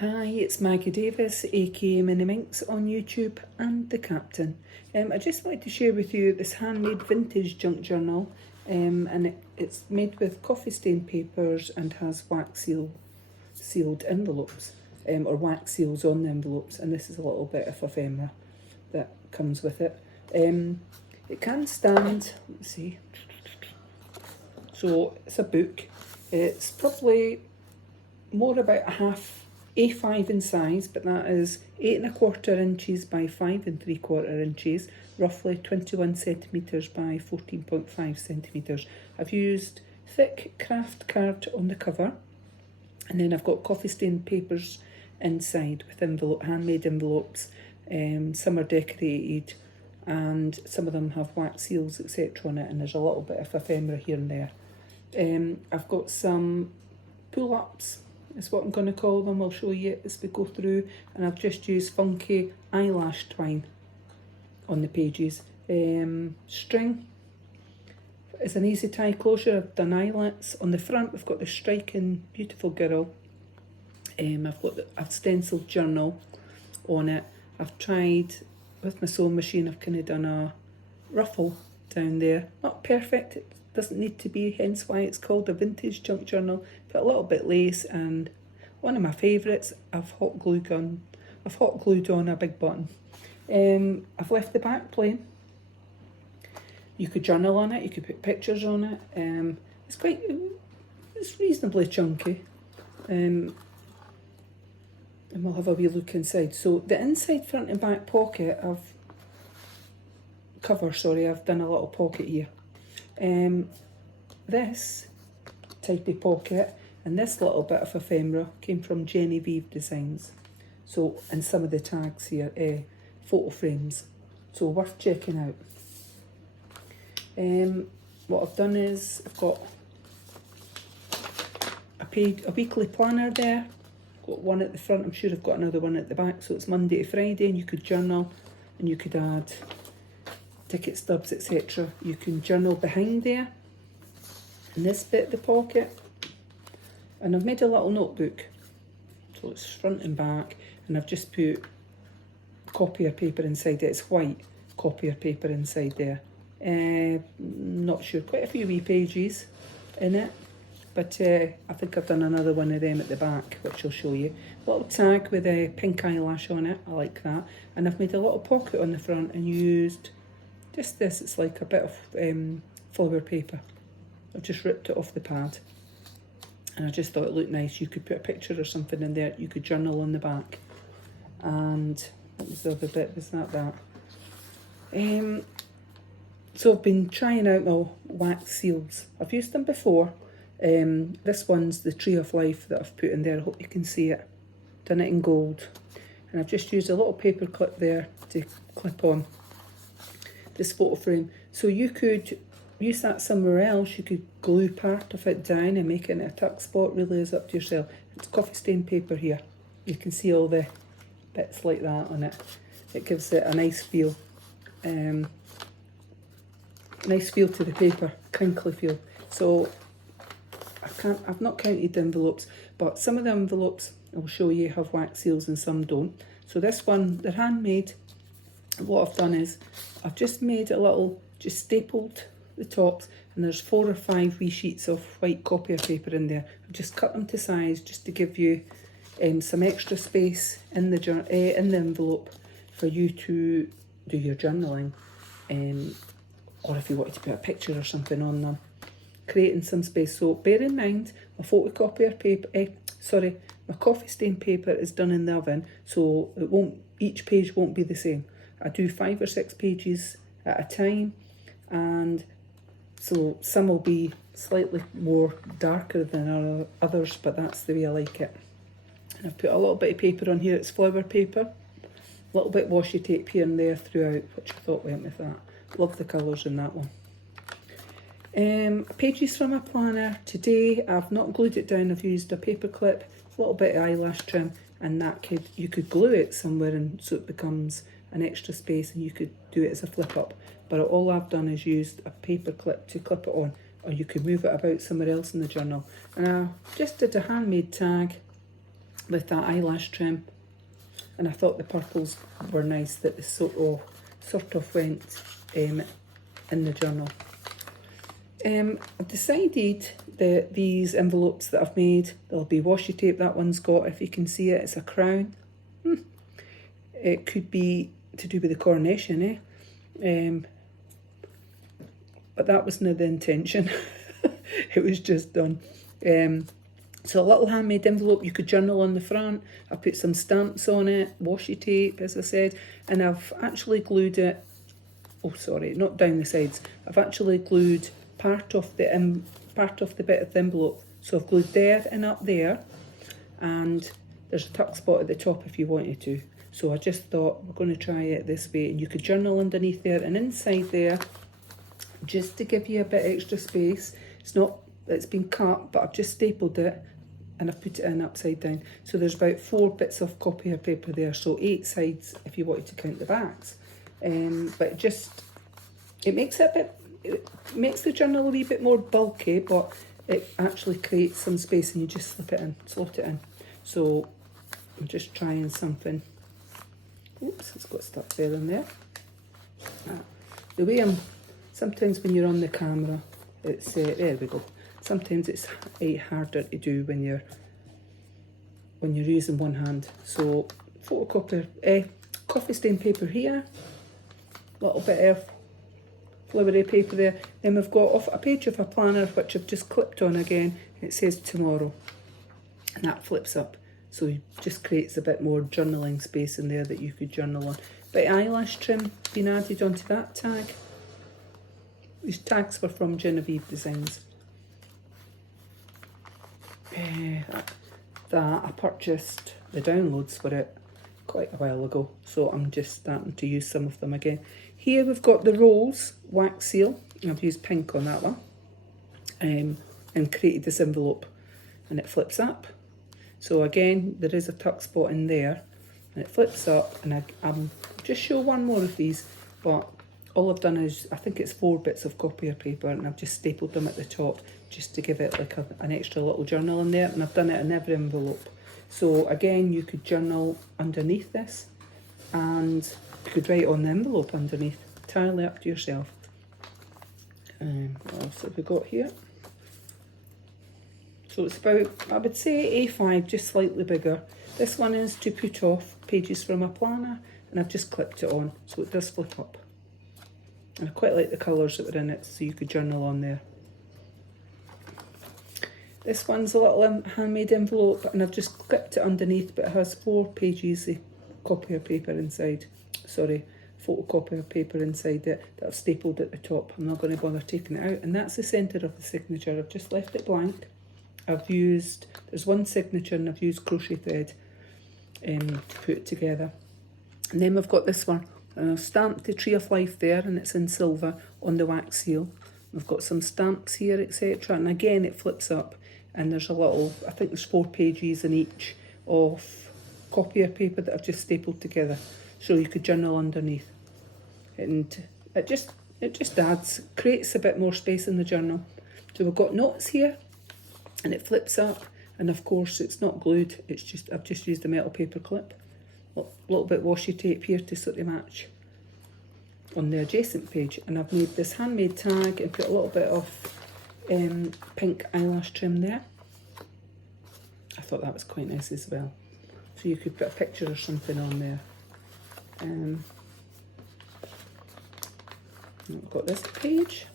Hi, it's Maggie Davis, aka Mini Minx on YouTube and the Captain. I just wanted to share with you this handmade vintage junk journal, and it's made with coffee stain papers and has wax sealed envelopes, or wax seals on the envelopes, and this is a little bit of ephemera that comes with it. It can stand, let's see, so it's a book. It's probably more about a half A5 in size, but that is 8¼ inches by 5¾ inches, roughly 21 centimetres by 14.5 centimetres. I've used thick Kraft Card on the cover, and then I've got coffee stain papers inside with handmade envelopes. Some are decorated and some of them have wax seals, etc. on it, and there's a little bit of ephemera here and there. I've got some pull-ups, is what I'm going to call them. I'll show you as we go through, and I've just used funky eyelash twine on the pages. String is an easy tie closure. I've done eyelets on the front. We've got the striking beautiful girl. I've stencilled journal on it. I've tried with my sewing machine, I've kind of done a ruffle down there. Not perfect, it doesn't need to be, hence why it's called a vintage junk journal. Put a little bit lace, and one of my favourites, I've hot glued on a big button. I've left the back plain. You could journal on it, you could put pictures on it. It's reasonably chunky. And we'll have a wee look inside. So the inside, front and back pocket, I've done a little pocket here. This type of pocket and this little bit of ephemera came from Genevieve Designs. So, and some of the tags here, photo frames. So worth checking out. What I've done is I've got a weekly planner there. Got one at the front, I'm sure I've got another one at the back, so it's Monday to Friday, and you could journal and you could add ticket stubs, etc. You can journal behind there in this bit of the pocket, and I've made a little notebook, so it's front and back, and I've just put copier paper inside it. It's white copier paper inside there. Not sure, quite a few wee pages in it. But I think I've done another one of them at the back, which I'll show you. A little tag with a pink eyelash on it, I like that. And I've made a little pocket on the front and used just this. It's like a bit of flower paper. I've just ripped it off the pad. And I just thought it looked nice. You could put a picture or something in there. You could journal on the back. And what was the other bit? Was that? So I've been trying out my wax seals. I've used them before. This one's the Tree of Life that I've put in there. I hope you can see it. Done it in gold. And I've just used a little paper clip there to clip on this photo frame. So you could use that somewhere else. You could glue part of it down and make it into a tuck spot. Really is up to yourself. It's coffee stain paper here. You can see all the bits like that on it. It gives it a nice feel. Nice feel to the paper. Crinkly feel. So I've not counted the envelopes, but some of the envelopes I'll show you have wax seals and some don't. So this one, they're handmade. What I've done is I've just made just stapled the tops, and there's 4 or 5 wee sheets of white copier paper in there. I've just cut them to size just to give you some extra space in the envelope for you to do your journaling, or if you wanted to put a picture or something on them. Creating some space. So bear in mind, my photocopier paper, my coffee stain paper is done in the oven, so each page won't be the same. I do 5 or 6 pages at a time, and so some will be slightly more darker than others, but that's the way I like it. And I've put a little bit of paper on here. It's flower paper, a little bit washi tape here and there throughout, which I thought went with that. Love the colours in that one. Pages from my planner. Today I've not glued it down, I've used a paper clip, a little bit of eyelash trim, and you could glue it somewhere, and so it becomes an extra space, and you could do it as a flip up. But all I've done is used a paper clip to clip it on, or you could move it about somewhere else in the journal. And I just did a handmade tag with that eyelash trim, and I thought the purples were nice that they sort of went in the journal. I've decided that these envelopes that I've made, there'll be washi tape. That one's got, if you can see it, it's a crown. It could be to do with the coronation, but that wasn't the intention. It was just done. So a little handmade envelope, you could journal on the front. I put some stamps on it, washi tape, as I said, and I've actually glued it, oh sorry, not down the sides. I've actually glued part of the bit of the envelope. So I've glued there and up there, and there's a tuck spot at the top if you wanted to. So I just thought we're going to try it this way, and you could journal underneath there and inside there, just to give you a bit extra space. It's been cut, but I've just stapled it and I've put it in upside down. So there's about 4 bits of copier paper there, so 8 sides if you wanted to count the backs. But it makes the journal a wee bit more bulky, but it actually creates some space, and you just slot it in. So I'm just trying something. Oops, it's got stuck there in there. The way sometimes when you're on the camera, it's there we go. Sometimes it's harder to do when you're using one hand. So photocopier, coffee stain paper here, a little bit of flowery paper there. Then we've got off a page of a planner which I've just clipped on again. It says tomorrow, and that flips up. So it just creates a bit more journaling space in there that you could journal on. But eyelash trim being added onto that tag. These tags were from Genevieve Designs. That I purchased the downloads for it quite a while ago, so I'm just starting to use some of them again. Here we've got the rose wax seal. I've used pink on that one, and created this envelope, and it flips up. So again, there is a tuck spot in there, and it flips up, and I'm just show one more of these, but all I've done is, I think it's 4 bits of copier paper, and I've just stapled them at the top just to give it like an extra little journal in there, and I've done it in every envelope. So again, you could journal underneath this, and you could write on the envelope underneath, entirely up to yourself. What else have we got here? So it's about, I would say A5, just slightly bigger. This one is to put off pages from a planner, and I've just clipped it on, so it does flip up. And I quite like the colours that were in it, so you could journal on there. This one's a little handmade envelope, and I've just clipped it underneath, but it has 4 pages of copier paper inside. Sorry, photocopier paper inside it that I've stapled at the top. I'm not going to bother taking it out, and that's the centre of the signature. I've just left it blank. There's one signature, and I've used crochet thread to put it together. And then we've got this one, and I've stamped the Tree of Life there, and it's in silver on the wax seal. We've got some stamps here, etc. And again, it flips up, and there's a little, I think there's 4 pages in each of copier paper that I've just stapled together, so you could journal underneath. And it just creates a bit more space in the journal. So we've got notes here, and it flips up, and of course it's not glued, I've just used a metal paper clip. A little bit washi tape here to sort of match on the adjacent page, and I've made this handmade tag and put a little bit of pink eyelash trim there. I thought that was quite nice as well, so you could put a picture or something on there. We've got this page,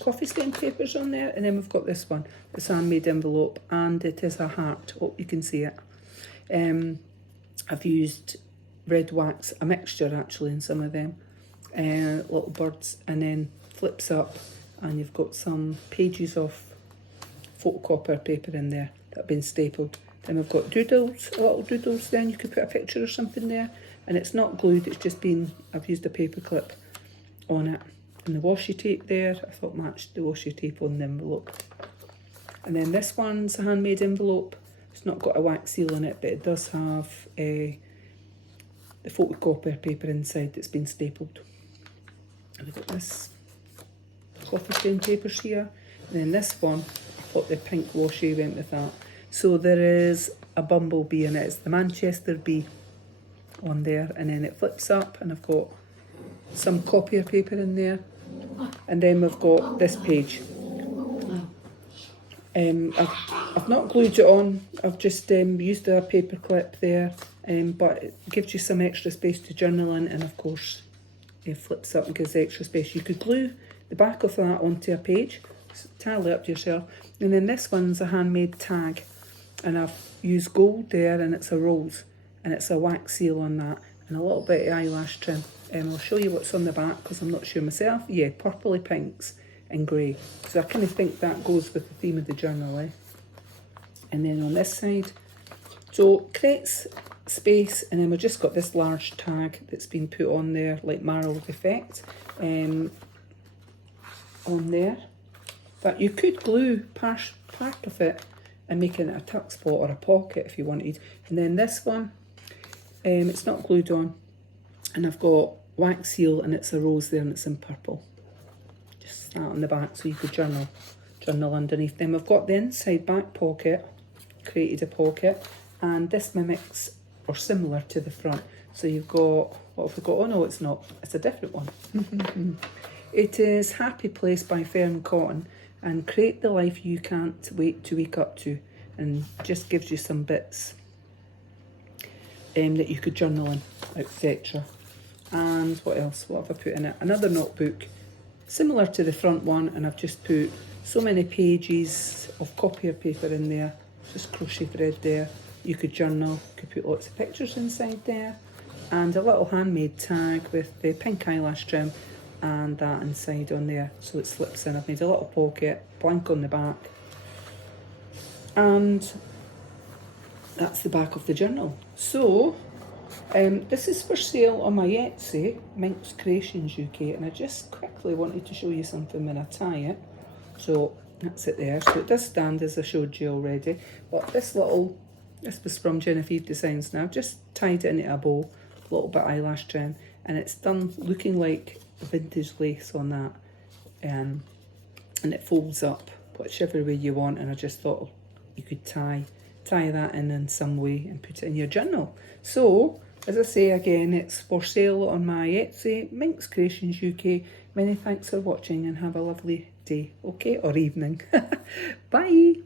coffee stain papers on there, and then we've got this one, this handmade envelope, and it is a heart. Hope you can see it. I've used red wax, a mixture actually in some of them, little birds, and then flips up, and you've got some pages of photocopier paper in there that have been stapled. Then we've got doodles, little doodles, then you could put a picture or something there, and it's not glued, it's just been, I've used a paper clip on it. And the washi tape there, I thought matched the washi tape on the envelope. And then this one's a handmade envelope. It's not got a wax seal on it, but it does have the photocopier paper inside that's been stapled. And we've got this coffee stain papers here. And then this one, I thought the pink washi went with that. So there is a bumblebee in it. It's the Manchester bee on there, and then it flips up, and I've got some copier paper in there, and then we've got this page. I've not glued it on, I've just used a paper clip there, but it gives you some extra space to journal in, and of course it flips up and gives extra space. You could glue the back of that onto a page, tally up to yourself. And then this one's a handmade tag, and I've used gold there, and it's a rose, and it's a wax seal on that, and a little bit of eyelash trim. I'll show you what's on the back because I'm not sure myself. Yeah, purpley pinks and grey. So I kind of think that goes with the theme of the journal, eh? And then on this side, so creates space, and then we've just got this large tag that's been put on there, like marbled effect, on there. But you could glue part of it and make it a tuck spot or a pocket if you wanted. And then this one, it's not glued on, and I've got wax seal, and it's a rose there, and it's in purple. Just that on the back so you could journal underneath. Then we've got the inside back pocket, created a pocket, and this mimics or similar to the front. So you've got, what have we got? Oh no, it's not, it's a different one. It is Happy Place by Fern Cotton, and create the life you can't wait to wake up to, and just gives you some bits that you could journal in, etc. And what else? What have I put in it? Another notebook, similar to the front one, and I've just put so many pages of copier paper in there, just crochet thread there. You could journal, could put lots of pictures inside there, and a little handmade tag with the pink eyelash trim and that inside on there, so it slips in. I've made a little pocket, blank on the back, and that's the back of the journal. So this is for sale on my Etsy, MinxCreationsUK, and I just quickly wanted to show you something when I tie it. So that's it there. So it does stand, as I showed you already, but this was from Genevieve Designs, and I've just tied it into a bow, a little bit of eyelash trim, and it's done looking like vintage lace on that, and it folds up whichever way you want, and I just thought you could tie that in some way and put it in your journal. So as I say again, it's for sale on my Etsy, MinxCreationsUK. Many thanks for watching, and have a lovely day, okay, or evening. Bye.